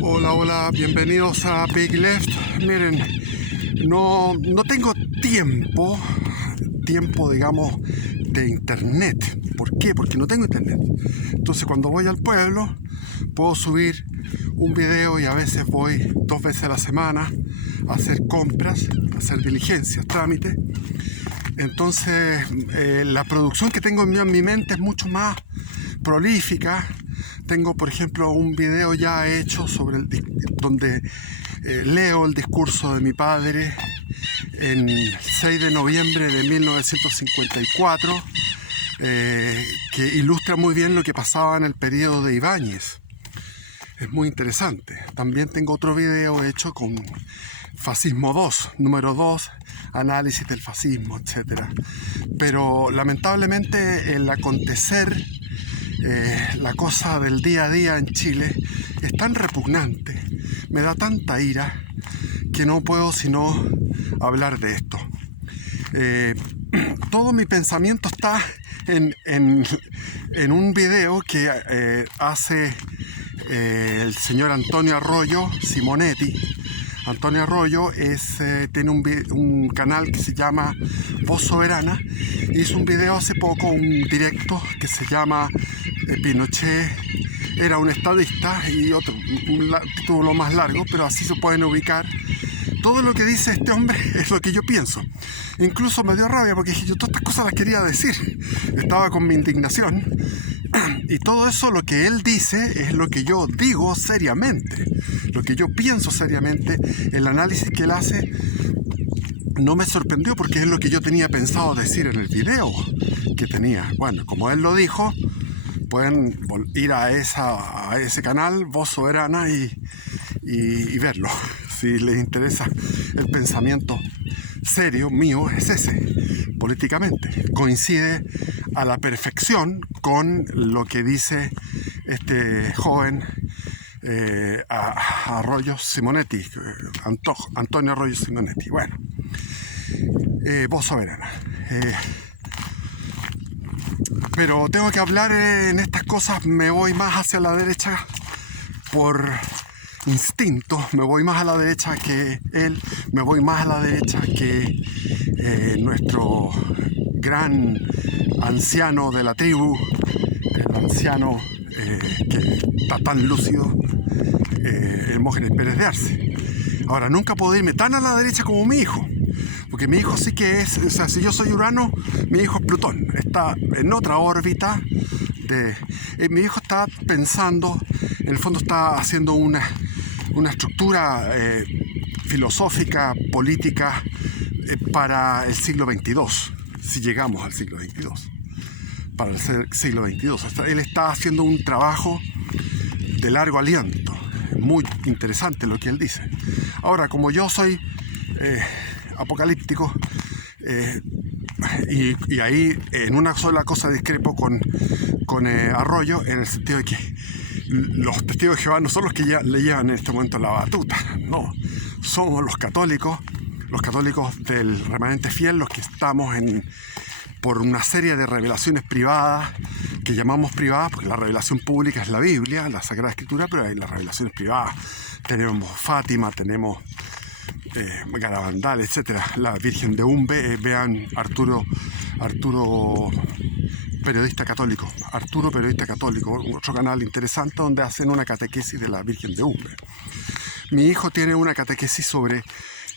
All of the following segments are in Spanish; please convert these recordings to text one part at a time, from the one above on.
Hola, hola, bienvenidos a Big Left. Miren, no tengo tiempo, digamos, de internet. ¿Por qué? Porque no tengo internet. Entonces, cuando voy al pueblo, puedo subir un video y a veces voy 2 veces a la semana a hacer compras, a hacer diligencias, trámites. Entonces, la producción que tengo en mi mente es mucho más prolífica. Tengo, por ejemplo, un video ya hecho sobre donde leo el discurso de mi padre en 6 de noviembre de 1954, que ilustra muy bien lo que pasaba en el periodo de Ibáñez. Es muy interesante. También tengo otro video hecho con Fascismo 2, número 2, análisis del fascismo, etc. Pero lamentablemente el acontecer, la cosa del día a día en Chile es tan repugnante, me da tanta ira, que no puedo sino hablar de esto. Todo mi pensamiento está en un video que hace el señor Antonio Arroyo Simonetti. Antonio Arroyo tiene un canal que se llama Voz Soberana. Hizo un video hace poco, un directo que se llama Pinochet era un estadista, y otro, un título más largo, pero así se pueden ubicar. Todo lo que dice este hombre es lo que yo pienso. Incluso me dio rabia porque dije, yo todas estas cosas las quería decir. Estaba con mi indignación. Y todo eso, lo que él dice, es lo que yo digo seriamente. Lo que yo pienso seriamente. El análisis que él hace no me sorprendió porque es lo que yo tenía pensado decir en el video que tenía. Bueno, como él lo dijo, pueden ir a ese canal, Voz Soberana, y verlo. Si les interesa el pensamiento serio mío, es ese, políticamente. Coincide a la perfección con lo que dice este joven Arroyo Simonetti, Antonio Arroyo Simonetti. Bueno, Voz Soberana. Pero tengo que hablar en estas cosas, me voy más hacia la derecha por instinto, me voy más a la derecha que él, me voy más a la derecha que nuestro gran anciano de la tribu, el anciano que está tan lúcido, Hermógenes Pérez de Arce. Ahora, nunca puedo irme tan a la derecha como mi hijo, porque mi hijo sí que es, o sea, si yo soy Urano, mi hijo es Plutón, está en otra órbita. Mi hijo está pensando, en el fondo está haciendo una estructura filosófica, política, para el siglo XXII, si llegamos al siglo XXII, para el siglo XXII. Él está haciendo un trabajo de largo aliento, muy interesante lo que él dice. Ahora, como yo soy apocalíptico, y ahí en una sola cosa discrepo con Arroyo, en el sentido de que los testigos de Jehová no son los que le llevan en este momento la batuta, no, somos los católicos del remanente fiel, los que estamos por una serie de revelaciones privadas, que llamamos privadas porque la revelación pública es la Biblia, la Sagrada Escritura, pero hay las revelaciones privadas. Tenemos Fátima, tenemos Garabandal, etcétera, la Virgen de Umbe. Vean Arturo periodista católico, otro canal interesante donde hacen una catequesis de la Virgen de Umbe. Mi hijo tiene una catequesis sobre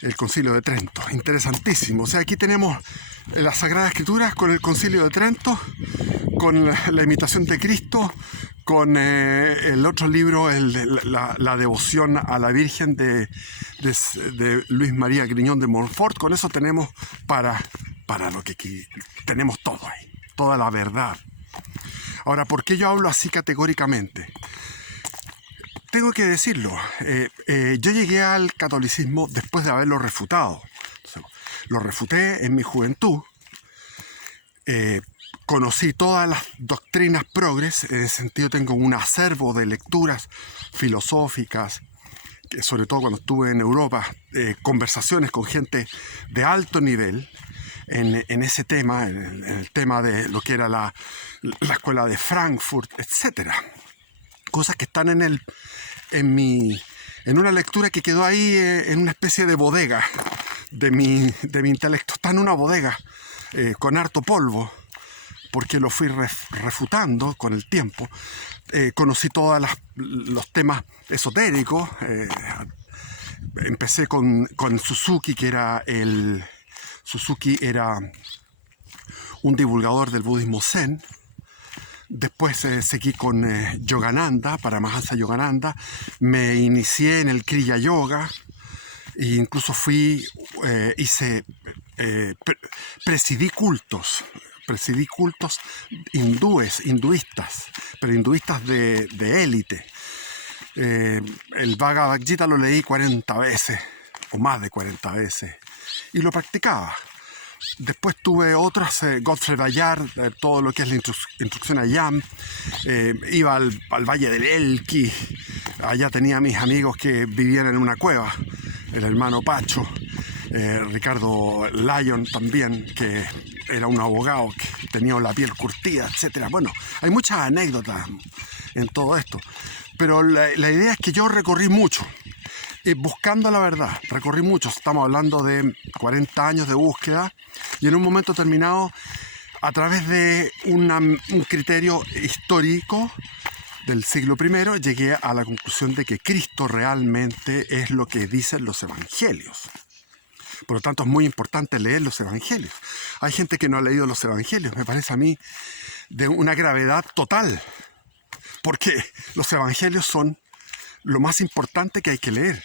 el Concilio de Trento, interesantísimo. O sea, aquí tenemos la Sagrada Escritura con el Concilio de Trento, con la imitación de Cristo, con el otro libro, la devoción a la Virgen de Luis María Griñón de Montfort. Con eso tenemos para lo que tenemos todo ahí, toda la verdad. Ahora, ¿por qué yo hablo así categóricamente? Tengo que decirlo, yo llegué al catolicismo después de haberlo refutado. Lo refuté en mi juventud, conocí todas las doctrinas progres, en ese sentido tengo un acervo de lecturas filosóficas, que sobre todo cuando estuve en Europa, conversaciones con gente de alto nivel en ese tema, en el tema de lo que era la escuela de Frankfurt, etc. Cosas que están en en una lectura que quedó ahí en una especie de bodega de mi intelecto. Está en una bodega con harto polvo, porque lo fui refutando con el tiempo. Conocí todos los temas esotéricos. Empecé con Suzuki, Suzuki era un divulgador del budismo zen. Después seguí con Yogananda, Paramahansa Yogananda. Me inicié en el Kriya Yoga. E incluso presidí cultos hinduistas, pero hinduistas de élite. El Bhagavad Gita lo leí 40 veces, o más de 40 veces, y lo practicaba. Después tuve otras, Godfrey Bayard, todo lo que es la instrucción a Yam. Iba al Valle del Elqui. Allá tenía a mis amigos que vivían en una cueva. El hermano Pacho, Ricardo Lyon también, que era un abogado que tenía la piel curtida, etc. Bueno, hay muchas anécdotas en todo esto. Pero la idea es que yo recorrí mucho. Buscando la verdad, recorrí mucho. Estamos hablando de 40 años de búsqueda, y en un momento terminado, a través de un criterio histórico del siglo I, llegué a la conclusión de que Cristo realmente es lo que dicen los evangelios. Por lo tanto, es muy importante leer los evangelios. Hay gente que no ha leído los evangelios, me parece a mí de una gravedad total, porque los evangelios son lo más importante que hay que leer.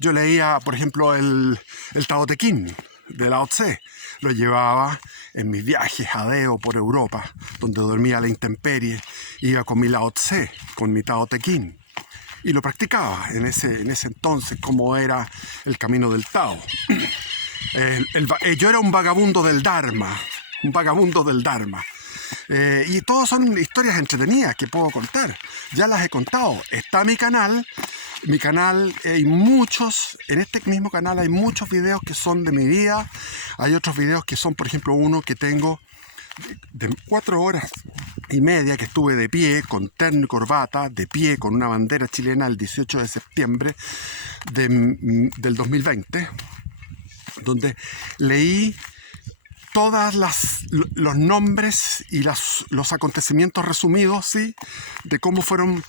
Yo leía, por ejemplo, el Tao Te Ching de Lao Tse. Lo llevaba en mis viajes a Deo por Europa, donde dormía a la intemperie. Iba con mi Lao Tse, con mi Tao Te Ching, y lo practicaba en ese entonces, como era el camino del Tao. Yo era un vagabundo del Dharma, y todas son historias entretenidas que puedo contar. Ya las he contado. Está mi canal, hay muchos, en este mismo canal hay muchos videos que son de mi vida. Hay otros videos que son, por ejemplo, uno que tengo de 4 horas y media, que estuve de pie, con terno y corbata, de pie, con una bandera chilena el 18 de septiembre del 2020, donde leí todos los nombres y los acontecimientos resumidos, ¿sí?, de cómo fueron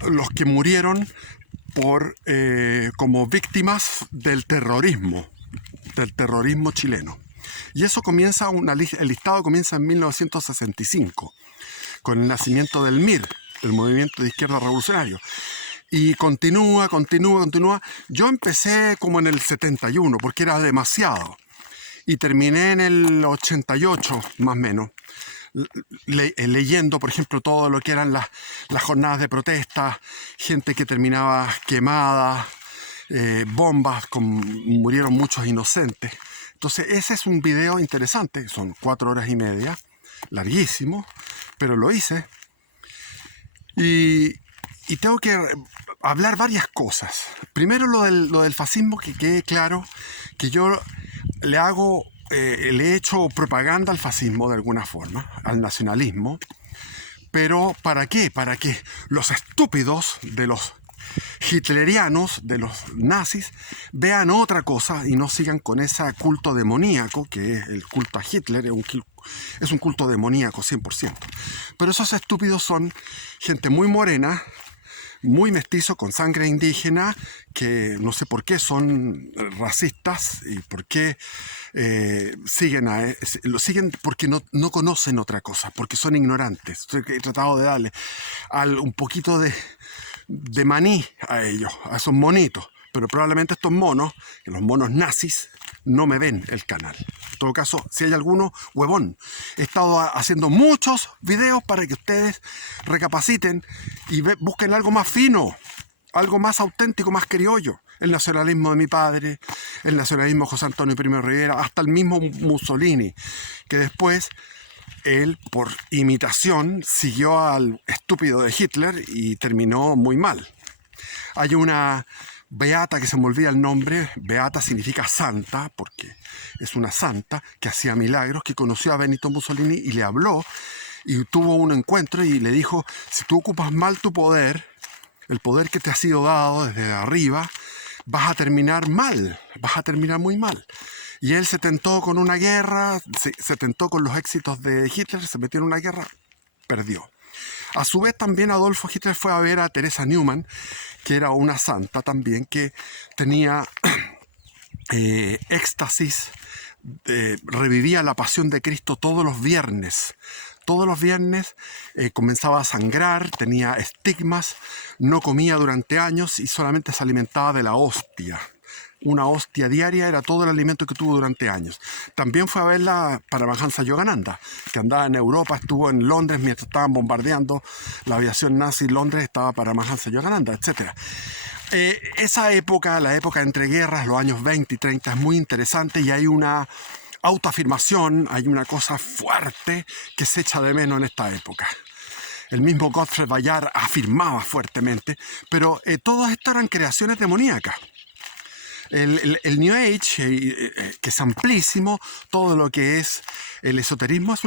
los que murieron como víctimas del terrorismo chileno. Y eso comienza, el listado comienza en 1965, con el nacimiento del MIR, el Movimiento de Izquierda Revolucionario. Y continúa. Yo empecé como en el 71, porque era demasiado. Y terminé en el 88, más o menos, leyendo, por ejemplo, todo lo que eran las jornadas de protesta, gente que terminaba quemada, bombas, murieron muchos inocentes. Entonces, ese es un video interesante, son 4 horas y media, larguísimo, pero lo hice. Y tengo que hablar varias cosas. Primero lo del fascismo, que quede claro que yo le he hecho propaganda al fascismo de alguna forma, al nacionalismo. Pero ¿para qué? Para que los estúpidos de los hitlerianos, de los nazis, vean otra cosa y no sigan con ese culto demoníaco, que es el culto a Hitler, es un culto demoníaco 100%. Pero esos estúpidos son gente muy morena, muy mestizo, con sangre indígena, que no sé por qué son racistas y por qué lo siguen, porque no conocen otra cosa, porque son ignorantes. He tratado de darle un poquito de maní a ellos, a esos monitos, pero probablemente estos monos, los monos nazis, no me ven el canal. En todo caso, si hay alguno huevón, he estado haciendo muchos videos para que ustedes recapaciten y busquen algo más fino, algo más auténtico, más criollo. El nacionalismo de mi padre, el nacionalismo de José Antonio Primo Rivera, hasta el mismo Mussolini, que después él, por imitación, siguió al estúpido de Hitler y terminó muy mal. Hay una beata que se me olvida el nombre. Beata significa santa, porque es una santa que hacía milagros, que conoció a Benito Mussolini y le habló y tuvo un encuentro y le dijo: si tú ocupas mal tu poder, el poder que te ha sido dado desde arriba, vas a terminar mal, vas a terminar muy mal. Y él se tentó con una guerra, se tentó con los éxitos de Hitler, se metió en una guerra, perdió. A su vez también Adolfo Hitler fue a ver a Teresa Neumann, que era una santa también, que tenía éxtasis, revivía la pasión de Cristo todos los viernes. Todos los viernes comenzaba a sangrar, tenía estigmas, no comía durante años y solamente se alimentaba de la hostia. Una hostia diaria era todo el alimento que tuvo durante años. También fue a verla Paramahansa Yogananda, que andaba en Europa, estuvo en Londres mientras estaban bombardeando la aviación nazi en Londres, estaba Paramahansa Yogananda, etc. Esa época, la época entre guerras, los años 20 y 30, es muy interesante y hay una autoafirmación, hay una cosa fuerte que se echa de menos en esta época. El mismo Gottfried Bayar afirmaba fuertemente, pero todas estas eran creaciones demoníacas. El New Age, que es amplísimo, todo lo que es el esoterismo es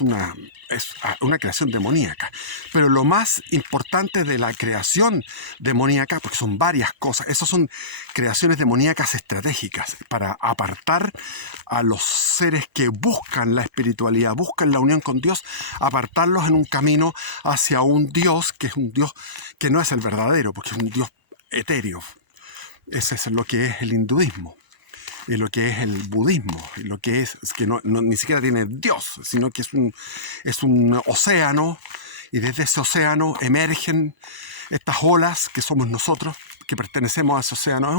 una creación demoníaca. Pero lo más importante de la creación demoníaca, porque son varias cosas, esas son creaciones demoníacas estratégicas para apartar a los seres que buscan la espiritualidad, buscan la unión con Dios, apartarlos en un camino hacia un Dios que es un Dios que no es el verdadero, porque es un Dios etéreo. Ese es lo que es el hinduismo, y lo que es el budismo, y lo que es que ni siquiera tiene Dios, sino que es un océano, y desde ese océano emergen estas olas que somos nosotros, que pertenecemos a ese océano. Es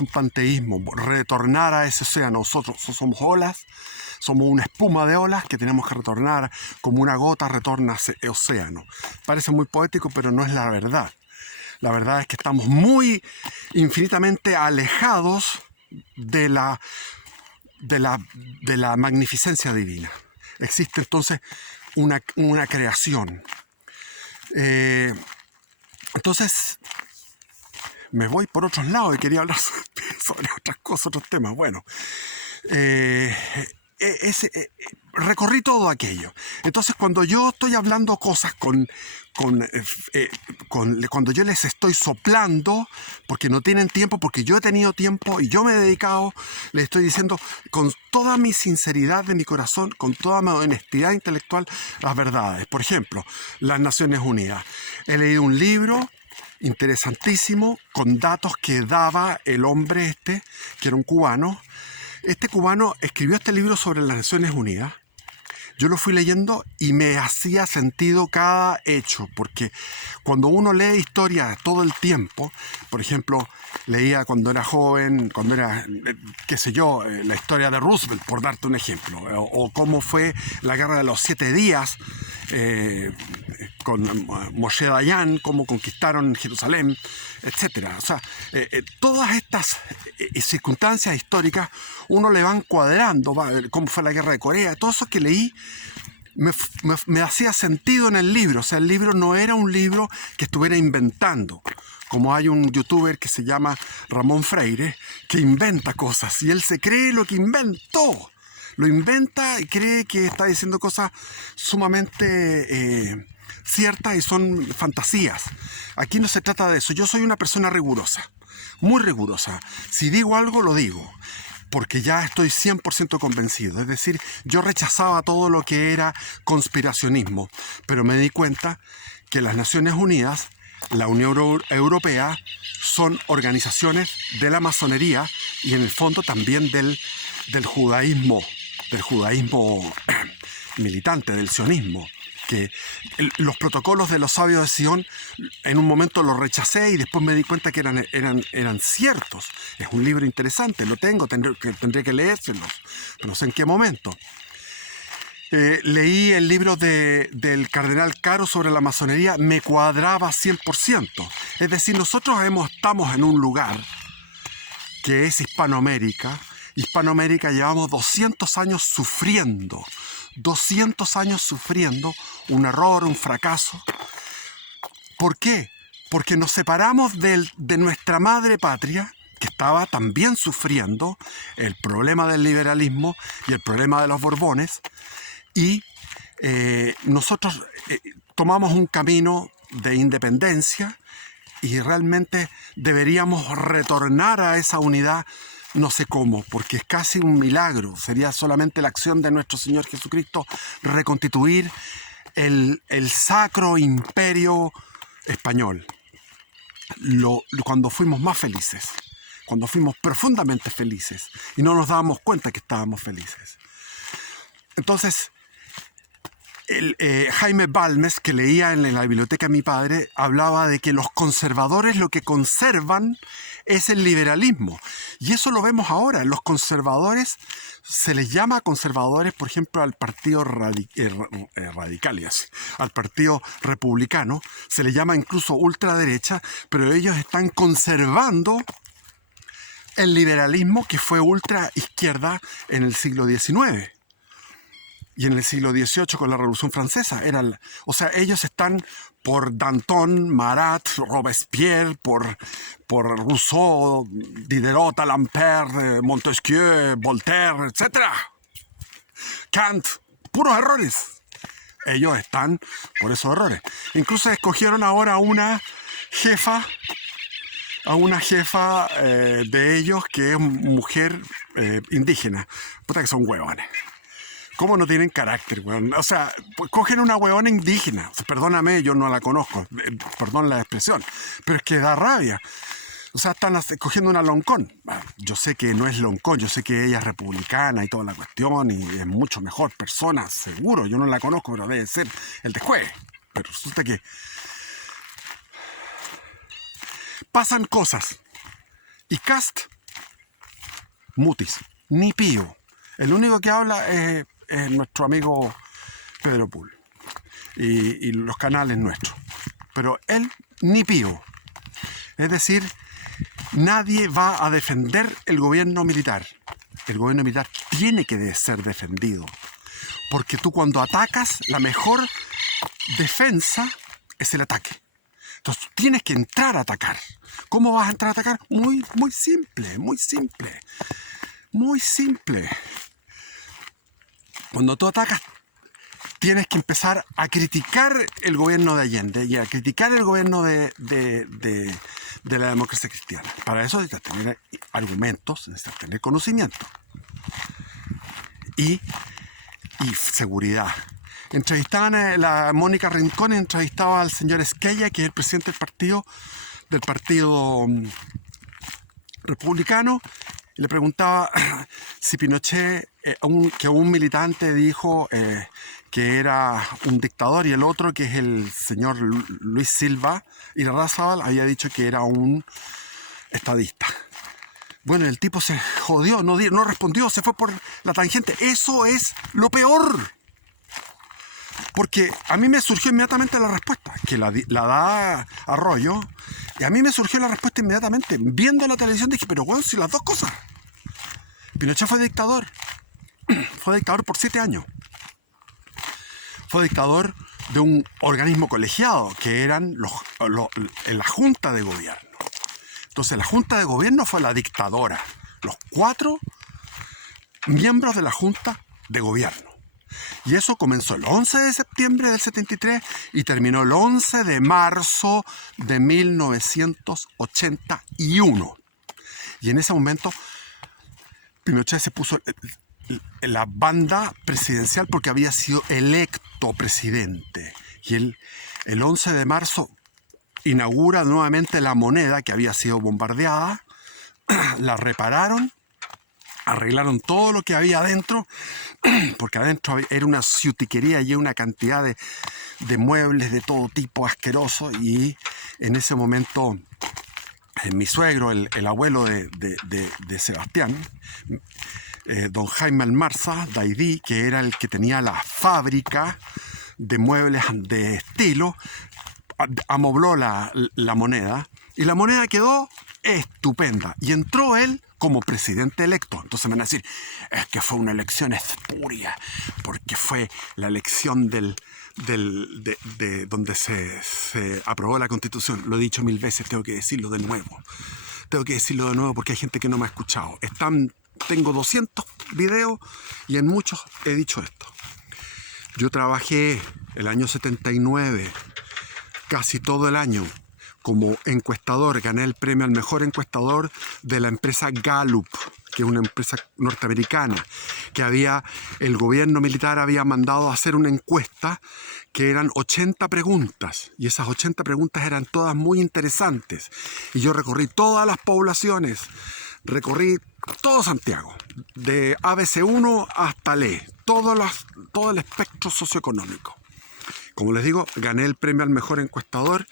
un panteísmo, retornar a ese océano. Nosotros somos olas, somos una espuma de olas que tenemos que retornar, como una gota retorna a ese océano. Parece muy poético, pero no es la verdad. La verdad es que estamos muy infinitamente alejados de la magnificencia divina. Existe entonces una creación. Entonces, me voy por otros lados y quería hablar sobre otras cosas, otros temas. Bueno, recorrí todo aquello. Entonces, cuando yo estoy hablando cosas cuando yo les estoy soplando, porque no tienen tiempo, porque yo he tenido tiempo y yo me he dedicado, les estoy diciendo con toda mi sinceridad de mi corazón, con toda mi honestidad intelectual, las verdades. Por ejemplo, las Naciones Unidas. He leído un libro interesantísimo con datos que daba el hombre que era un cubano. Este cubano escribió este libro sobre las Naciones Unidas. Yo lo fui leyendo y me hacía sentido cada hecho, porque cuando uno lee historia todo el tiempo, por ejemplo, leía cuando era joven, cuando era, qué sé yo, la historia de Roosevelt, por darte un ejemplo, o cómo fue la guerra de los 7 días, con Moshe Dayan, cómo conquistaron Jerusalén, etc. O sea, todas estas circunstancias históricas uno le van cuadrando, cómo fue la guerra de Corea, todo eso que leí me hacía sentido en el libro. O sea, el libro no era un libro que estuviera inventando, como hay un youtuber que se llama Ramón Freire, que inventa cosas y él se cree lo que inventó. Lo inventa y cree que está diciendo cosas sumamente ciertas y son fantasías. Aquí no se trata de eso. Yo soy una persona rigurosa, muy rigurosa. Si digo algo, lo digo, porque ya estoy 100% convencido. Es decir, yo rechazaba todo lo que era conspiracionismo, pero me di cuenta que las Naciones Unidas, la Unión Europea, son organizaciones de la masonería y en el fondo también del judaísmo militante, del sionismo. Que los protocolos de los sabios de Sion en un momento los rechacé y después me di cuenta que eran ciertos. Es un libro interesante, lo tengo, tendré que leérselos, pero no sé en qué momento. Leí el libro del cardenal Caro sobre la masonería, me cuadraba 100%. Es decir, nosotros estamos en un lugar que es Hispanoamérica. Hispanoamérica llevamos 200 años sufriendo. 200 años sufriendo un error, un fracaso. ¿Por qué? Porque nos separamos de nuestra madre patria, que estaba también sufriendo el problema del liberalismo y el problema de los Borbones, y nosotros tomamos un camino de independencia y realmente deberíamos retornar a esa unidad, no sé cómo, porque es casi un milagro. Sería solamente la acción de nuestro Señor Jesucristo reconstituir el sacro imperio español. Cuando fuimos más felices, cuando fuimos profundamente felices y no nos dábamos cuenta que estábamos felices. Entonces, Jaime Balmes, que leía en la biblioteca de mi padre, hablaba de que los conservadores lo que conservan es el liberalismo. Y eso lo vemos ahora. Los conservadores, se les llama conservadores, por ejemplo, al partido radical, al partido republicano, se les llama incluso ultraderecha, pero ellos están conservando el liberalismo que fue ultra izquierda en el siglo XIX. Y en el siglo XVIII con la Revolución Francesa. O sea, ellos están por Danton, Marat, Robespierre, por Rousseau, Diderot, D'Alembert, Montesquieu, Voltaire, etc. Kant, puros errores. Ellos están por esos errores. Incluso escogieron ahora a una jefa de ellos que es mujer indígena. Puta que son huevones. ¿Cómo no tienen carácter, weón? O sea, pues cogen una huevona indígena. O sea, perdóname, yo no la conozco. Perdón la expresión. Pero es que da rabia. O sea, están cogiendo una Loncón. Yo sé que no es Loncón. Yo sé que ella es republicana y toda la cuestión. Y es mucho mejor persona, seguro. Yo no la conozco, pero debe ser el desjuegue. Pero resulta que pasan cosas. Y Kast, mutis, ni pío. El único que habla es nuestro amigo Pedro Pool y los canales nuestros. Pero él ni pío. Es decir, nadie va a defender el gobierno militar. El gobierno militar tiene que ser defendido. Porque tú cuando atacas, la mejor defensa es el ataque. Entonces tú tienes que entrar a atacar. ¿Cómo vas a entrar a atacar? Muy simple, muy simple. Muy simple. Cuando tú atacas, tienes que empezar a criticar el gobierno de Allende y a criticar el gobierno de la democracia cristiana. Para eso necesitas tener argumentos, necesitas tener conocimiento y seguridad. Entrevistaban la Mónica Rincón, entrevistaba al señor Esquella, que es el presidente del partido republicano. Le preguntaba si Pinochet, que un militante dijo que era un dictador, y el otro, que es el señor Luis Silva Irarrázaval, había dicho que era un estadista. Bueno, el tipo se jodió, no respondió, se fue por la tangente. Eso es lo peor. Porque a mí me surgió inmediatamente la respuesta, que la da Arroyo, y a mí me surgió la respuesta inmediatamente. Viendo la televisión dije, pero bueno, si las dos cosas. Pinochet fue dictador. Fue dictador por 7 años. Fue dictador de un organismo colegiado, que eran la Junta de Gobierno. Entonces la Junta de Gobierno fue la dictadora. Los 4 miembros de la Junta de Gobierno. Y eso comenzó el 11 de septiembre del 73 y terminó el 11 de marzo de 1981. Y en ese momento Pinochet se puso en la banda presidencial porque había sido electo presidente. Y el 11 de marzo inaugura nuevamente la moneda que había sido bombardeada. La repararon, arreglaron todo lo que había adentro, porque adentro era una ciutiquería y una cantidad de muebles de todo tipo asqueroso. Y en ese momento mi suegro, el abuelo de Sebastián, don Jaime Almarza Daidí, que era el que tenía la fábrica de muebles de estilo, amobló la moneda y la moneda quedó estupenda. Y entró él como presidente electo. Entonces me van a decir, es que fue una elección espuria, porque fue la elección donde se aprobó la Constitución. Lo he dicho 1000 veces, tengo que decirlo de nuevo. Porque hay gente que no me ha escuchado. Tengo 200 videos y en muchos he dicho esto. Yo trabajé el año 79 casi todo el año. Como encuestador, gané el premio al mejor encuestador de la empresa Gallup, que es una empresa norteamericana, que el gobierno militar había mandado a hacer una encuesta que eran 80 preguntas, y esas 80 preguntas eran todas muy interesantes. Y yo recorrí todas las poblaciones, recorrí todo Santiago, de ABC1 hasta LE, todo el espectro socioeconómico. Como les digo, gané el premio al mejor encuestador.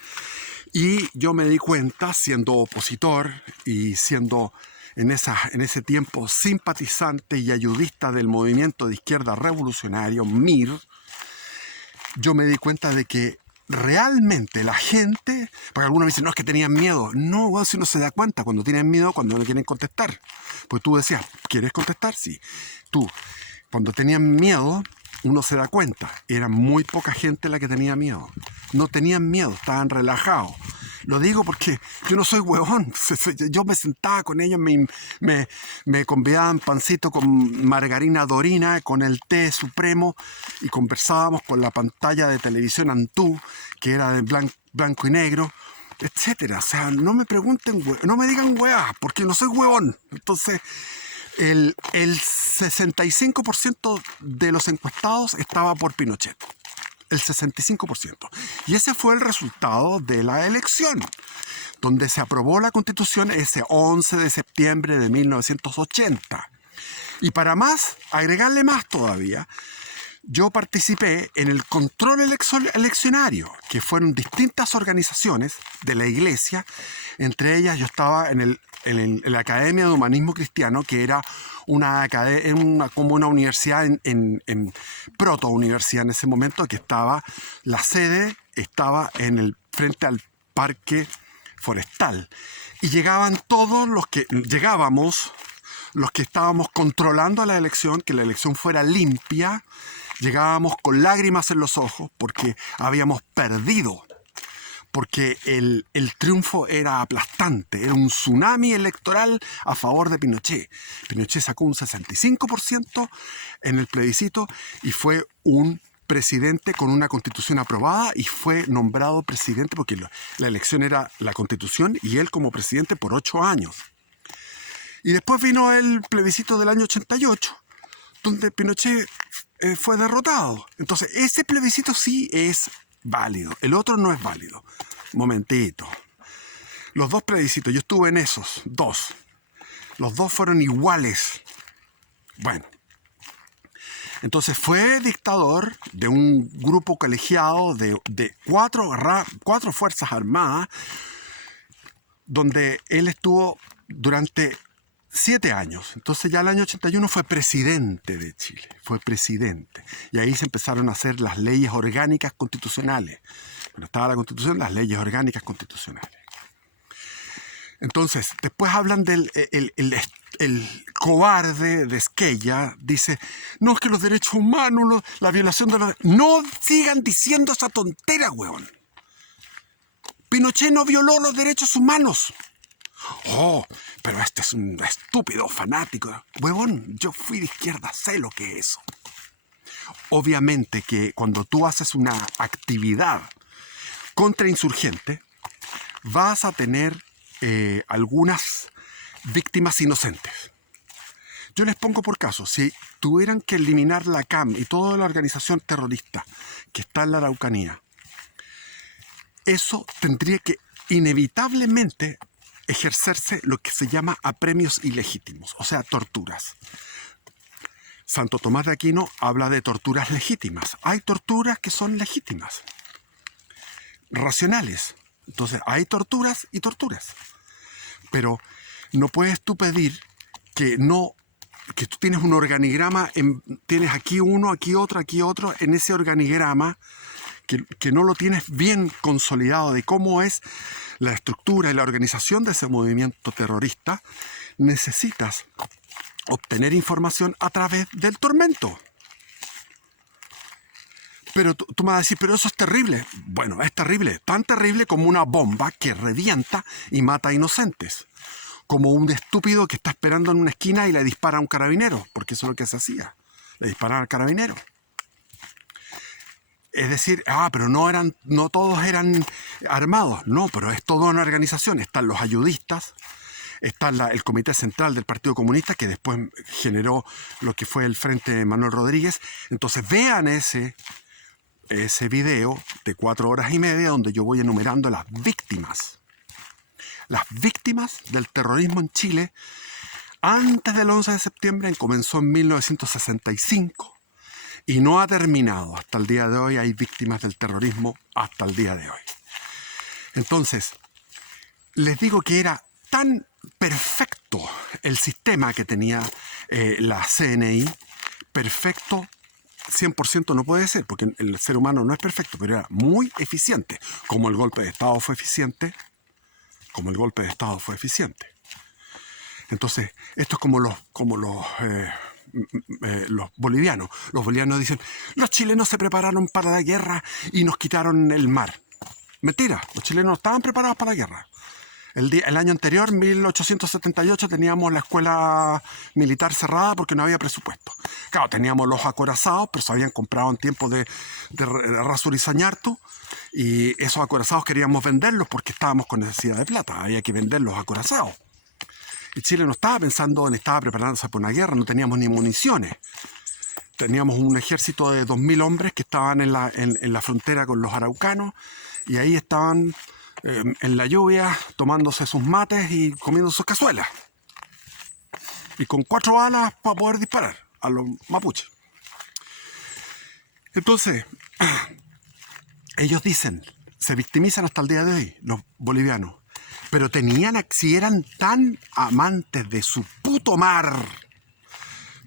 Y yo me di cuenta, siendo opositor y siendo en ese tiempo simpatizante y ayudista del movimiento de izquierda revolucionario, MIR, yo me di cuenta de que realmente la gente, porque algunos me dicen, no, es que tenían miedo. No, bueno, si uno se da cuenta cuando tienen miedo, cuando no quieren contestar. Pues tú decías, ¿quieres contestar? Sí. Tú, cuando tenían miedo, uno se da cuenta, era muy poca gente la que tenía miedo. No tenían miedo, estaban relajados. Lo digo porque yo no soy huevón. Yo me sentaba con ellos, me convidaban pancito con margarina dorina, con el té supremo, y conversábamos con la pantalla de televisión Antú, que era de blanco y negro, etcétera. O sea, no me pregunten, no me digan hueá, porque no soy huevón. Entonces, el 65% de los encuestados estaba por Pinochet. El 65%. Y ese fue el resultado de la elección, donde se aprobó la Constitución ese 11 de septiembre de 1980. Y para agregarle más todavía, yo participé en el control eleccionario, que fueron distintas organizaciones de la Iglesia. Entre ellas yo estaba en la Academia de Humanismo Cristiano, que era como una universidad en proto-universidad en ese momento, que la sede estaba frente al Parque Forestal. Y llegábamos los que estábamos controlando la elección, que la elección fuera limpia. Llegábamos con lágrimas en los ojos porque habíamos perdido, porque el triunfo era aplastante, era un tsunami electoral a favor de Pinochet. Pinochet sacó un 65% en el plebiscito y fue un presidente con una constitución aprobada y fue nombrado presidente porque la elección era la constitución y él como presidente por 8 años. Y después vino el plebiscito del año 88, donde Pinochet fue derrotado. Entonces, ese plebiscito sí es válido, el otro no es válido. Momentito. Los dos plebiscitos, yo estuve en esos dos. Los dos fueron iguales. Bueno. Entonces fue dictador de un grupo colegiado de cuatro fuerzas armadas, donde él estuvo durante 7 años. Entonces ya el año 81 fue presidente de Chile, fue presidente. Y ahí se empezaron a hacer las leyes orgánicas constitucionales. Cuando estaba la Constitución, las leyes orgánicas constitucionales. Entonces, después hablan del el cobarde de Esquella, dice, no, es que los derechos humanos, la violación de los... No sigan diciendo esa tontera, huevón. Pinochet no violó los derechos humanos. Oh, pero este es un estúpido fanático. Huevón, yo fui de izquierda, sé lo que es eso. Obviamente que cuando tú haces una actividad contrainsurgente, vas a tener algunas víctimas inocentes. Yo les pongo por caso, si tuvieran que eliminar la CAM y toda la organización terrorista que está en la Araucanía, eso tendría que inevitablemente ejercerse lo que se llama apremios ilegítimos, o sea, torturas. Santo Tomás de Aquino habla de torturas legítimas. Hay torturas que son legítimas, racionales. Entonces, hay torturas y torturas. Pero no puedes tú pedir que tú tienes un organigrama, tienes aquí uno, aquí otro, en ese organigrama que no lo tienes bien consolidado de cómo es la estructura y la organización de ese movimiento terrorista. Necesitas obtener información a través del tormento. Pero tú me vas a decir, pero eso es terrible. Bueno, es terrible, tan terrible como una bomba que revienta y mata a inocentes. Como un estúpido que está esperando en una esquina y le dispara a un carabinero, porque eso es lo que se hacía. Le disparan al carabinero. Es decir, pero no todos eran armados. No, pero es toda una organización. Están los ayudistas, está el Comité Central del Partido Comunista, que después generó lo que fue el Frente Manuel Rodríguez. Entonces vean ese video de 4 horas y media donde yo voy enumerando las víctimas del terrorismo en Chile antes del 11 de septiembre, comenzó en 1965 y no ha terminado. Hasta el día de hoy hay víctimas del terrorismo hasta el día de hoy. Entonces, les digo que era tan perfecto el sistema que tenía la CNI, perfecto 100% no puede ser, porque el ser humano no es perfecto, pero era muy eficiente, como el golpe de Estado fue eficiente, Entonces, esto es como los bolivianos. Los bolivianos dicen, los chilenos se prepararon para la guerra y nos quitaron el mar. Mentira, los chilenos no estaban preparados para la guerra. El año anterior, 1878, teníamos la escuela militar cerrada porque no había presupuesto. Claro, teníamos los acorazados, pero se habían comprado en tiempos de Errázuriz y Sañartu, y esos acorazados queríamos venderlos porque estábamos con necesidad de plata, había que vender los acorazados. Y Chile no estaba pensando ni estaba preparándose para una guerra, no teníamos ni municiones. Teníamos un ejército de 2.000 hombres que estaban en la frontera con los araucanos, y ahí estaban en la lluvia tomándose sus mates y comiendo sus cazuelas. Y con 4 balas para poder disparar a los mapuches. Entonces, ellos dicen, se victimizan hasta el día de hoy, los bolivianos. Pero si eran tan amantes de su puto mar,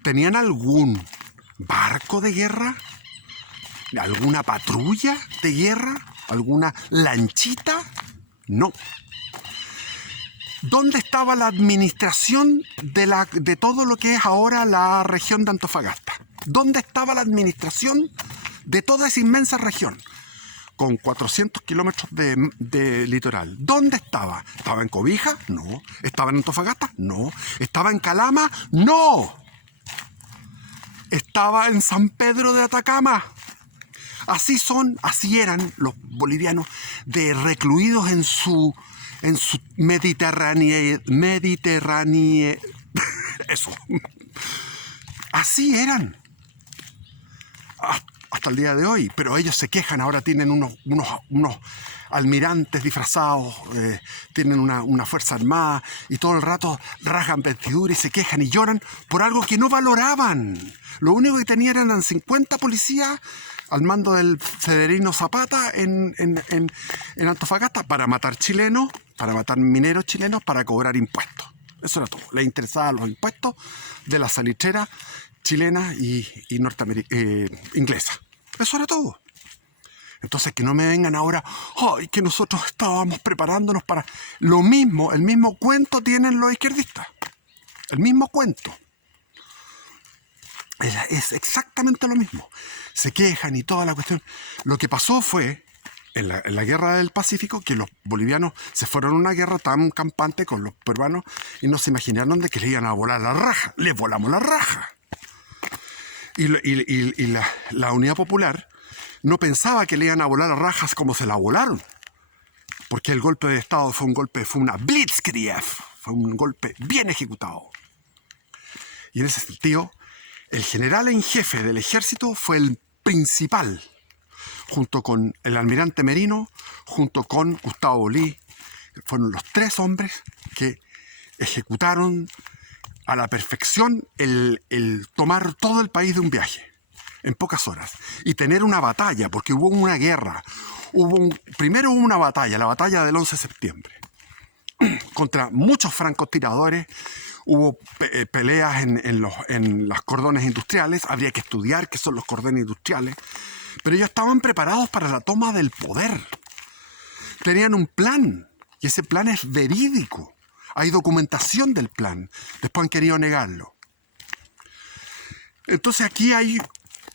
¿tenían algún barco de guerra? ¿Alguna patrulla de guerra? ¿Alguna lanchita? No. ¿Dónde estaba la administración de todo lo que es ahora la región de Antofagasta? ¿Dónde estaba la administración de toda esa inmensa región? Con 400 kilómetros de litoral. ¿Dónde estaba? ¿Estaba en Cobija? No. ¿Estaba en Antofagasta? No. ¿Estaba en Calama? No. ¿Estaba en San Pedro de Atacama? Así eran los bolivianos, de recluidos en su Mediterránea, eso. Así eran. Hasta el día de hoy, pero ellos se quejan, ahora tienen unos almirantes disfrazados, tienen una fuerza armada y todo el rato rasgan vestiduras y se quejan y lloran por algo que no valoraban. Lo único que tenían eran 50 policías al mando del Severino Zapata en Antofagasta para matar chilenos, para matar mineros chilenos, para cobrar impuestos. Eso era todo. Les interesaban los impuestos de la salitrera chilena y inglesa. Eso era todo. Entonces, que no me vengan ahora, ¡ay, que nosotros estábamos preparándonos para... Lo mismo, el mismo cuento tienen los izquierdistas. El mismo cuento. Es exactamente lo mismo. Se quejan y toda la cuestión. Lo que pasó fue, en la guerra del Pacífico, que los bolivianos se fueron a una guerra tan campante con los peruanos y no se imaginaron de que les iban a volar la raja. Les volamos la raja. Y la Unidad Popular no pensaba que le iban a volar las rajas como se la volaron. Porque el golpe de Estado fue una blitzkrieg, fue un golpe bien ejecutado. Y en ese sentido, el general en jefe del ejército fue el principal, junto con el almirante Merino, junto con Gustavo Bolí. Fueron los 3 hombres que ejecutaron a la perfección el tomar todo el país de un viaje, en pocas horas, y tener una batalla, porque hubo una guerra. Primero hubo una batalla, la batalla del 11 de septiembre, contra muchos francotiradores. Hubo peleas en los cordones industriales, habría que estudiar qué son los cordones industriales, pero ellos estaban preparados para la toma del poder. Tenían un plan, y ese plan es verídico. Hay documentación del plan. Después han querido negarlo. Entonces aquí hay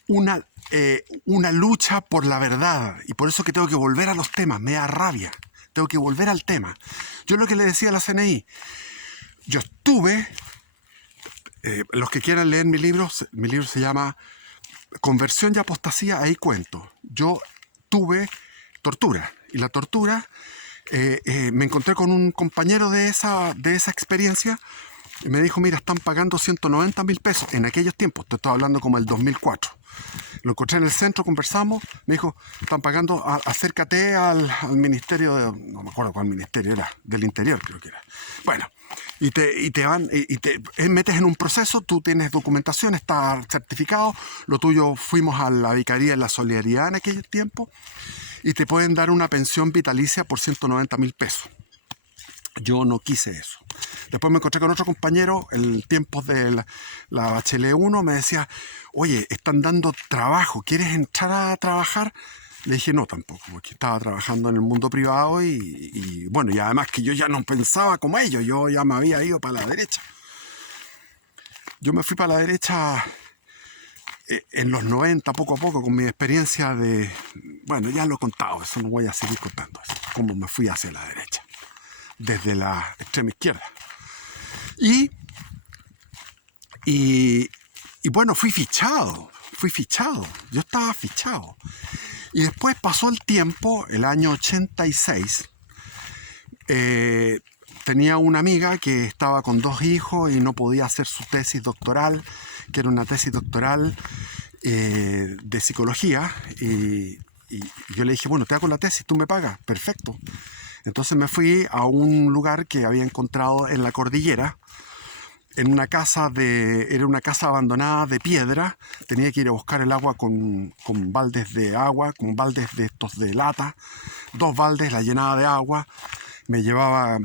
una lucha por la verdad. Y por eso que tengo que volver a los temas. Me da rabia. Tengo que volver al tema. Yo lo que le decía a la CNI. Yo estuve... los que quieran leer mi libro se llama conversión y apostasía, ahí cuento. Yo tuve tortura, y la tortura, me encontré con un compañero de esa experiencia, y me dijo, mira, están pagando 190.000 pesos en aquellos tiempos, te estoy hablando como el 2004. Lo encontré en el centro, conversamos, me dijo, están pagando, acércate al ministerio de, no me acuerdo cuál ministerio era, del interior creo que era. Bueno, y te metes en un proceso, tú tienes documentación, está certificado, lo tuyo, fuimos a la Vicaría de la Solidaridad en aquel tiempo, y te pueden dar una pensión vitalicia por 190.000 pesos. Yo no quise eso. Después me encontré con otro compañero en tiempos de la Bachelet 1, me decía, oye, están dando trabajo, ¿quieres entrar a trabajar? Le dije no tampoco, porque estaba trabajando en el mundo privado y bueno, y además que yo ya no pensaba como ellos, yo ya me había ido para la derecha. Yo me fui para la derecha en los 90, poco a poco, con mi experiencia de, bueno, ya lo he contado, eso no voy a seguir contando, eso, cómo me fui hacia la derecha, desde la extrema izquierda. Y bueno, fui fichado, yo estaba fichado. Y después pasó el tiempo, el año 86, tenía una amiga que estaba con 2 hijos y no podía hacer su tesis doctoral, que era una tesis doctoral de psicología, y yo le dije, bueno, te hago la tesis, tú me pagas, perfecto. Entonces me fui a un lugar que había encontrado en la cordillera, en una casa era una casa abandonada de piedra. Tenía que ir a buscar el agua con baldes de agua, con baldes de estos de lata, 2 baldes, la llenaba de agua, me llevaba,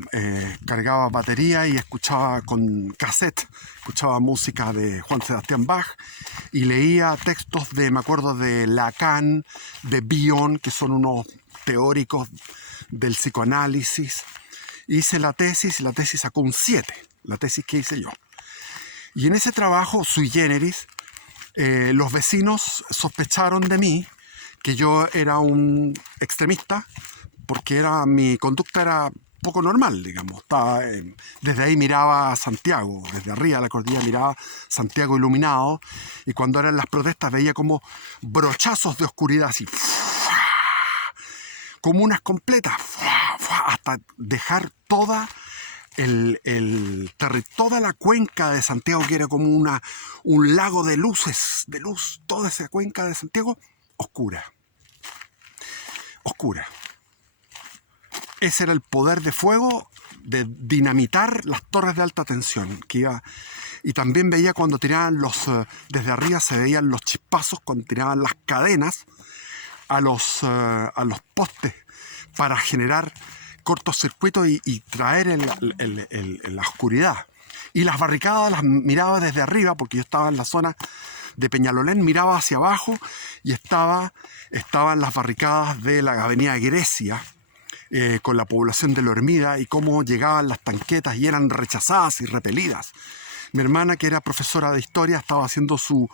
cargaba batería y escuchaba con cassette, escuchaba música de Juan Sebastián Bach y leía textos me acuerdo de Lacan, de Bion, que son unos teóricos del psicoanálisis. Hice la tesis y la tesis sacó un 7, la tesis que hice yo. Y en ese trabajo, sui generis, los vecinos sospecharon de mí que yo era un extremista, porque mi conducta era poco normal, digamos. Desde ahí miraba a Santiago, desde arriba de la cordillera miraba Santiago iluminado, y cuando eran las protestas veía como brochazos de oscuridad, así, como unas completas, hasta dejar toda la cuenca de Santiago, que era como un lago de luces, de luz, toda esa cuenca de Santiago, oscura. Ese era el poder de fuego de dinamitar las torres de alta tensión que iba. Y también veía cuando tiraban desde arriba se veían los chispazos cuando tiraban las cadenas a los postes para generar cortocircuitos y traer la oscuridad. Y las barricadas las miraba desde arriba, porque yo estaba en la zona de Peñalolén, miraba hacia abajo y estaban las barricadas de la avenida Grecia, con la población de La Hermida, y cómo llegaban las tanquetas y eran rechazadas y repelidas. Mi hermana, que era profesora de historia, estaba haciendo su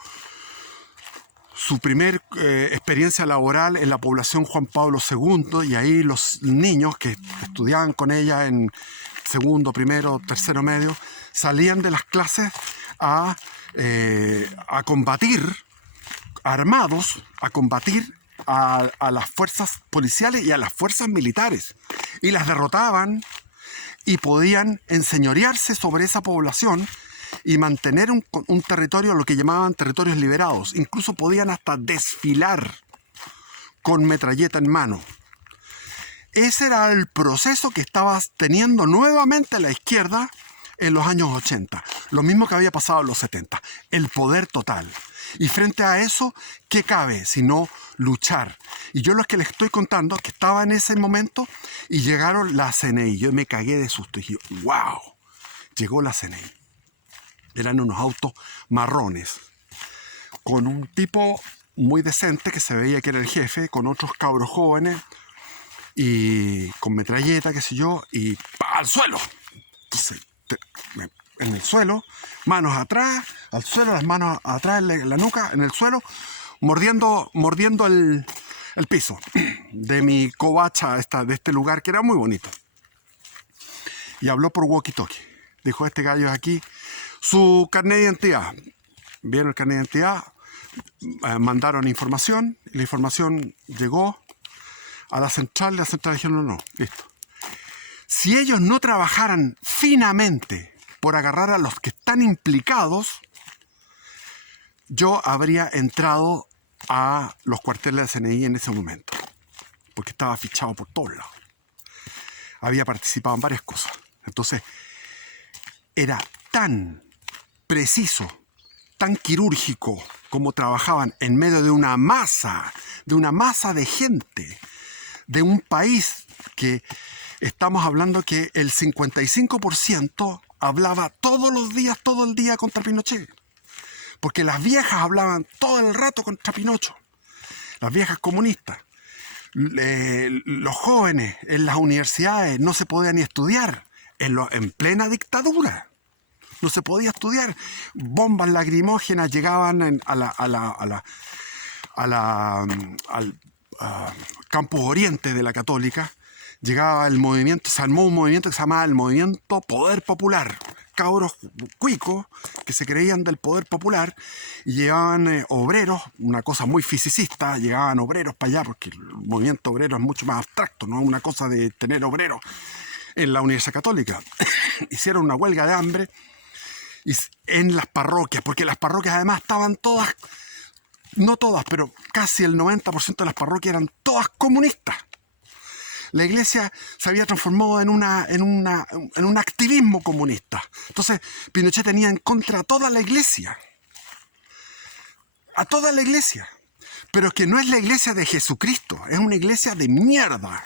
primer experiencia laboral en la población Juan Pablo II, y ahí los niños que estudiaban con ella en segundo, primero, tercero medio, salían de las clases a combatir, armados, a combatir a las fuerzas policiales y a las fuerzas militares, y las derrotaban y podían enseñorearse sobre esa población y mantener un territorio, lo que llamaban territorios liberados. Incluso podían hasta desfilar con metralleta en mano. Ese era el proceso que estaba teniendo nuevamente la izquierda en los años 80. Lo mismo que había pasado en los 70. El poder total. Y frente a eso, ¿qué cabe sino luchar? Y yo lo que les estoy contando, que estaba en ese momento y llegaron la CNI. Yo me cagué de susto y dije, ¡wow! Llegó la CNI. Eran unos autos marrones, con un tipo muy decente que se veía que era el jefe, con otros cabros jóvenes y con metralleta, qué sé yo, y al suelo. Entonces, en el suelo, manos atrás, al suelo, las manos atrás en la nuca, en el suelo, mordiendo el piso de mi covacha de este lugar, que era muy bonito. Y habló por walkie-talkie. Dijo, este gallo es aquí, su carnet de identidad. ¿Vieron el carnet de identidad? mandaron información, y la información llegó a la central dijeron no, listo. Si ellos no trabajaran finamente por agarrar a los que están implicados, yo habría entrado a los cuarteles de CNI en ese momento, porque estaba fichado por todos lados. Había participado en varias cosas. Entonces, era tan preciso, tan quirúrgico como trabajaban en medio de una masa de gente, de un país que estamos hablando que el 55% hablaba todos los días, todo el día contra Pinochet. Porque las viejas hablaban todo el rato contra Pinocho, las viejas comunistas. Los jóvenes en las universidades no se podían ni estudiar, en plena dictadura. No se podía estudiar. Bombas lacrimógenas llegaban al campus oriente de la Católica. Llegaba el movimiento, se armó un movimiento que se llamaba el Movimiento Poder Popular. Cabros cuicos que se creían del poder popular y llevaban obreros, una cosa muy fisicista, llegaban obreros para allá porque el movimiento obrero es mucho más abstracto, no es una cosa de tener obreros en la Universidad Católica. Hicieron una huelga de hambre en las parroquias, porque las parroquias además estaban todas, no todas, pero casi el 90% de las parroquias eran todas comunistas. La iglesia se había transformado en un activismo comunista. Entonces, Pinochet tenía en contra a toda la iglesia. A toda la iglesia. Pero que no es la iglesia de Jesucristo, es una iglesia de mierda.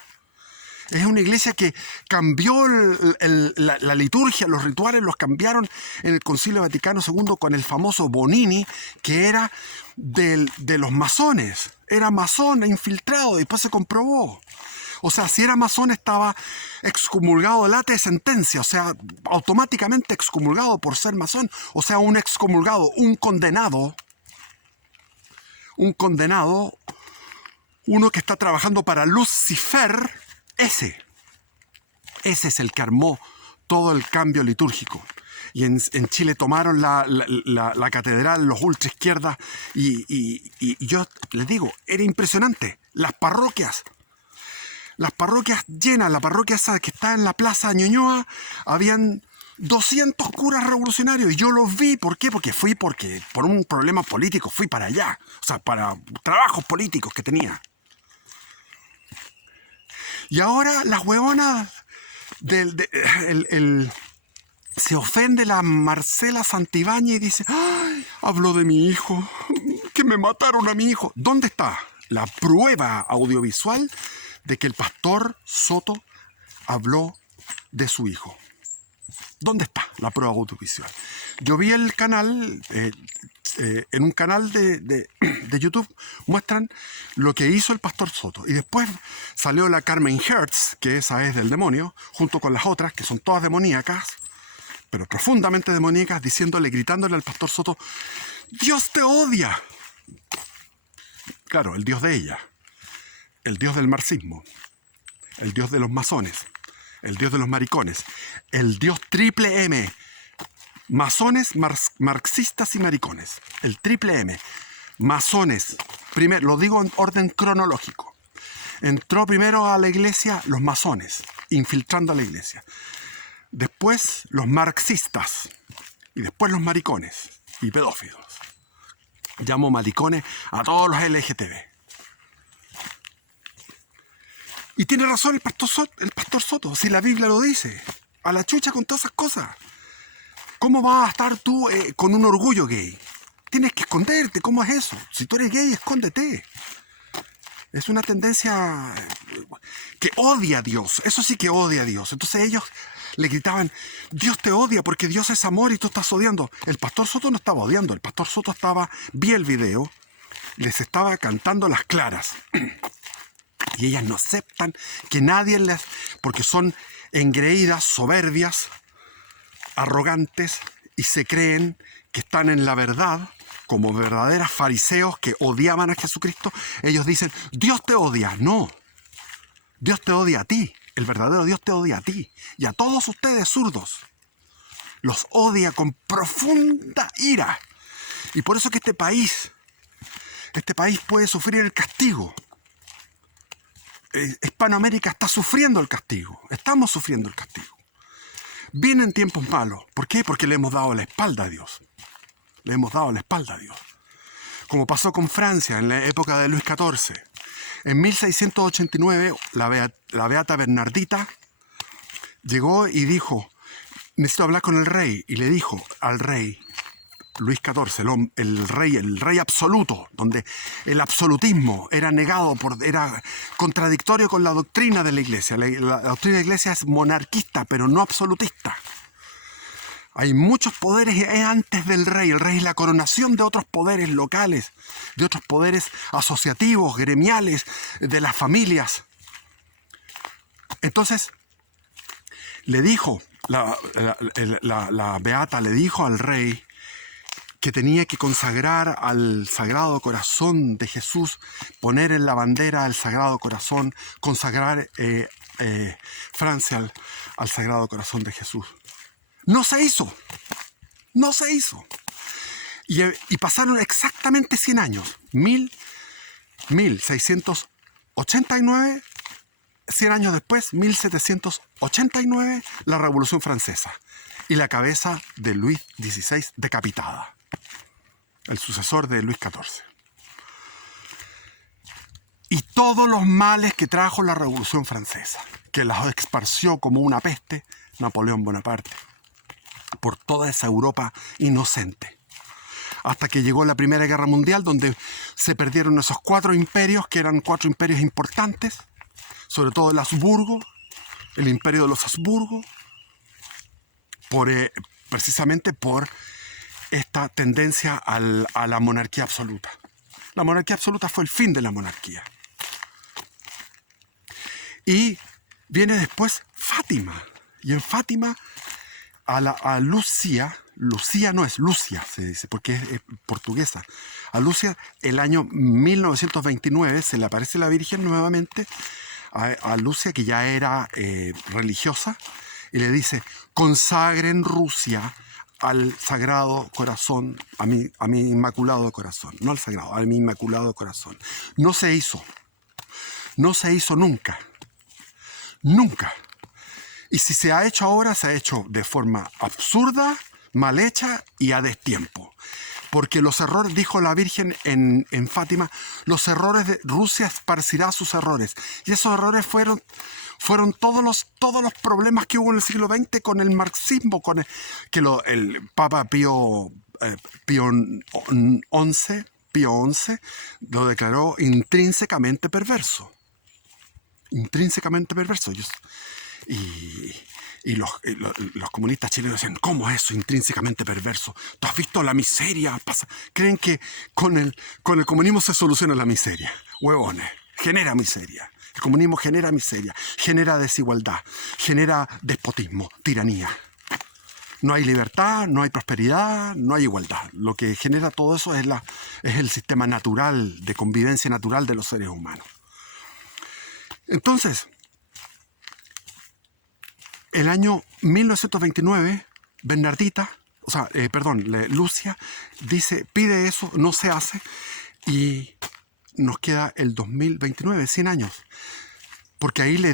Es una iglesia que cambió la liturgia, los rituales los cambiaron en el Concilio Vaticano II con el famoso Bonini, que era de los masones. Era masón infiltrado, después se comprobó. O sea, si era masón estaba excomulgado de late de sentencia, o sea, automáticamente excomulgado por ser masón. O sea, un excomulgado, un condenado, uno que está trabajando para Lucifer, ese es el que armó todo el cambio litúrgico. Y en Chile tomaron la catedral, los ultraizquierdas, y yo les digo, era impresionante. Las parroquias llenas, la parroquia esa que está en la Plaza Ñuñoa, habían 200 curas revolucionarios y yo los vi. ¿Por qué? Porque por un problema político fui para allá, o sea, para trabajos políticos que tenía. Y ahora las huevonas se ofende la Marcela Santibáñez y dice, ¡ay! Habló de mi hijo, que me mataron a mi hijo. ¿Dónde está la prueba audiovisual de que el pastor Soto habló de su hijo? ¿Dónde está la prueba audiovisual? Yo vi el canal, en un canal de YouTube, muestran lo que hizo el pastor Soto. Y después salió la Carmen Hertz, que esa es del demonio, junto con las otras, que son todas demoníacas, pero profundamente demoníacas, gritándole al pastor Soto, ¡Dios te odia! Claro, el Dios de ella. El Dios del marxismo, el Dios de los masones, el Dios de los maricones, el Dios triple M, masones, marxistas y maricones, el triple M, masones, primero, lo digo en orden cronológico, entró primero a la iglesia los masones, infiltrando a la iglesia, después los marxistas y después los maricones y pedófilos. Llamo maricones a todos los LGTB. Y tiene razón el pastor Soto, si la Biblia lo dice. A la chucha con todas esas cosas. ¿Cómo vas a estar tú con un orgullo gay? Tienes que esconderte, ¿cómo es eso? Si tú eres gay, escóndete. Es una tendencia que odia a Dios, eso sí que odia a Dios. Entonces ellos le gritaban, Dios te odia porque Dios es amor y tú estás odiando. El pastor Soto no estaba odiando, el pastor Soto vi el video, les estaba cantando las claras. Y ellas no aceptan que nadie porque son engreídas, soberbias, arrogantes y se creen que están en la verdad, como verdaderos fariseos que odiaban a Jesucristo. Ellos dicen, Dios te odia. No, Dios te odia a ti. El verdadero Dios te odia a ti. Y a todos ustedes zurdos. Los odia con profunda ira. Y por eso que este país Este país puede sufrir el castigo. Hispanoamérica está sufriendo el castigo. Estamos sufriendo el castigo. Vienen tiempos malos. ¿Por qué? Porque le hemos dado la espalda a Dios. Le hemos dado la espalda a Dios. Como pasó con Francia en la época de Luis XIV. En 1689, la beata Bernardita llegó y dijo: necesito hablar con el rey. Y le dijo al rey Luis XIV, el rey absoluto, donde el absolutismo era negado, era contradictorio con la doctrina de la Iglesia. La doctrina de la Iglesia es monarquista, pero no absolutista. Hay muchos poderes antes del rey. El rey es la coronación de otros poderes locales, de otros poderes asociativos, gremiales, de las familias. Entonces, le dijo, la beata le dijo al rey que tenía que consagrar al Sagrado Corazón de Jesús, poner en la bandera al Sagrado Corazón, consagrar Francia al Sagrado Corazón de Jesús. No se hizo. No se hizo. Y pasaron exactamente 100 años. 1689, 100 años después, 1789, la Revolución Francesa. Y la cabeza de Luis XVI decapitada. El sucesor de Luis XIV. Y todos los males que trajo la Revolución Francesa, que las esparció como una peste Napoleón Bonaparte por toda esa Europa inocente. Hasta que llegó la Primera Guerra Mundial, donde se perdieron esos 4 imperios, que eran 4 imperios importantes, sobre todo el Habsburgo, el imperio de los Habsburgo, precisamente por esta tendencia a la monarquía absoluta. La monarquía absoluta fue el fin de la monarquía. Y viene después Fátima. Y en Fátima a Lucía no es Lucia, se dice, porque es portuguesa. A Lucia, el año 1929, se le aparece la Virgen nuevamente a Lucia, que ya era religiosa, y le dice: consagren Rusia al Sagrado Corazón, a mi Inmaculado Corazón, no al Sagrado, a mi Inmaculado Corazón. No se hizo. No se hizo nunca. Nunca. Y si se ha hecho ahora, se ha hecho de forma absurda, mal hecha y a destiempo. Porque los errores, dijo la Virgen en Fátima, los errores de Rusia esparcirá sus errores. Y esos errores fueron todos los problemas que hubo en el siglo XX con el marxismo, el Papa Pío XI lo declaró intrínsecamente perverso. Intrínsecamente perverso. Y los comunistas chilenos decían: ¿cómo es eso intrínsecamente perverso? ¿Tú has visto la miseria? Creen que con el comunismo se soluciona la miseria. Huevones, genera miseria. El comunismo genera miseria, genera desigualdad, genera despotismo, tiranía. No hay libertad, no hay prosperidad, no hay igualdad. Lo que genera todo eso es el sistema natural, de convivencia natural de los seres humanos. Entonces, el año 1929, Lucia pide eso, no se hace, y nos queda el 2029, 100 años. Porque ahí la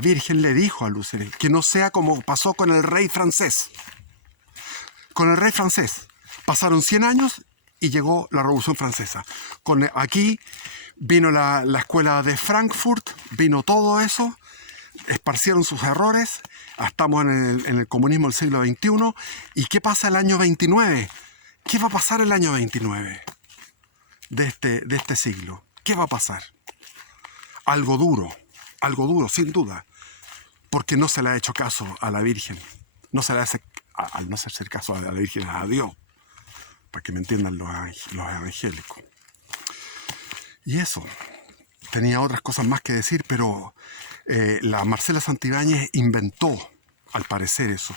Virgen le dijo a Lucia que no sea como pasó con el rey francés. Con el rey francés pasaron 100 años y llegó la Revolución Francesa. Aquí vino la escuela de Frankfurt, vino todo eso, esparcieron sus errores, estamos en el comunismo del siglo XXI. ¿Y qué pasa el año 29? ¿Qué va a pasar el año 29 de este siglo? ¿Qué va a pasar? Algo duro, sin duda, porque no se le ha hecho caso a la Virgen. No se le hace, al no hacer caso a la Virgen, a Dios, para que me entiendan los evangélicos. Y eso, tenía otras cosas más que decir, pero la Marcela Santibáñez inventó, al parecer, eso.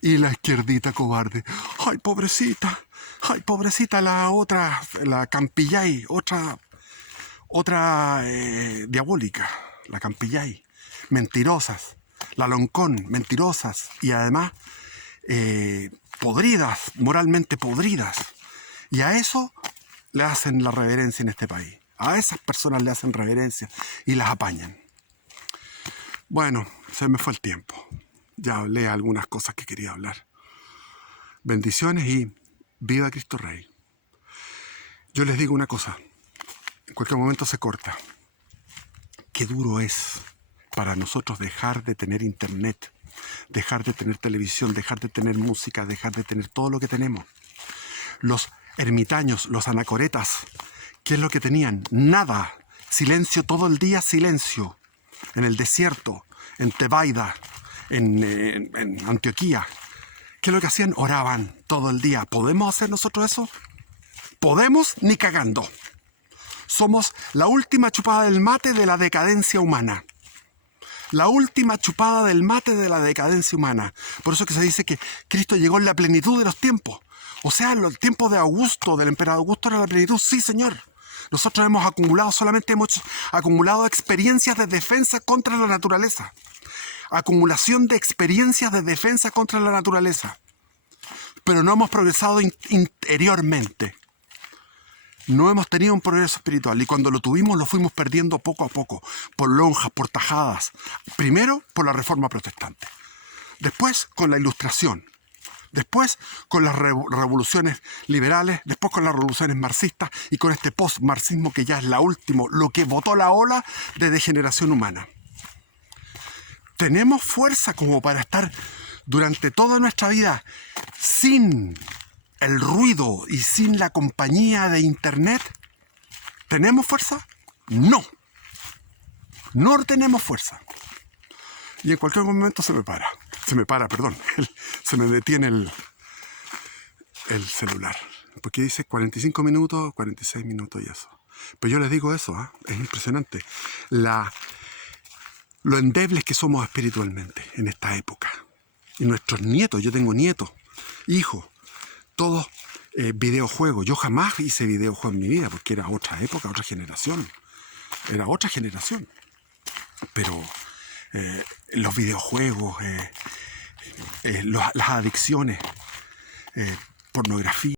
Y la izquierdita cobarde: ¡ay, pobrecita! ¡Ay, pobrecita la Campillay! Otra diabólica, la Campillay. Mentirosas. La Loncón, mentirosas. Y además, podridas, moralmente podridas. Y a eso le hacen la reverencia en este país. A esas personas le hacen reverencia y las apañan. Bueno, se me fue el tiempo. Ya hablé algunas cosas que quería hablar. Bendiciones y viva Cristo Rey. Yo les digo una cosa, en cualquier momento se corta. Qué duro es para nosotros dejar de tener internet, dejar de tener televisión, dejar de tener música, dejar de tener todo lo que tenemos. Los ermitaños, los anacoretas, ¿qué es lo que tenían? Nada. Silencio todo el día, silencio. En el desierto, en Tebaida, en Antioquía. ¿Qué es lo que hacían? Oraban todo el día. ¿Podemos hacer nosotros eso? ¿Podemos? Ni cagando. Somos la última chupada del mate de la decadencia humana. La última chupada del mate de la decadencia humana. Por eso que se dice que Cristo llegó en la plenitud de los tiempos. O sea, en los tiempos de Augusto, del emperador Augusto, era la plenitud. Sí, señor. Nosotros hemos acumulado experiencias de defensa contra la naturaleza. Acumulación de experiencias de defensa contra la naturaleza. Pero no hemos progresado interiormente. No hemos tenido un progreso espiritual y cuando lo tuvimos lo fuimos perdiendo poco a poco, por lonjas, por tajadas. Primero por la Reforma Protestante, después con la Ilustración, después con las revoluciones liberales, después con las revoluciones marxistas y con este post-marxismo que ya es la última, lo que botó la ola de degeneración humana. ¿Tenemos fuerza como para estar durante toda nuestra vida sin el ruido y sin la compañía de internet? ¿Tenemos fuerza? No. No tenemos fuerza. Y en cualquier momento se me detiene el celular. Porque dice 45 minutos, 46 minutos y eso. Pero yo les digo eso, es impresionante. Lo endebles que somos espiritualmente en esta época. Y nuestros nietos, yo tengo nietos, hijos, todos videojuegos. Yo jamás hice videojuegos en mi vida porque era otra época, otra generación. Era otra generación. Pero los videojuegos, las adicciones, pornografía.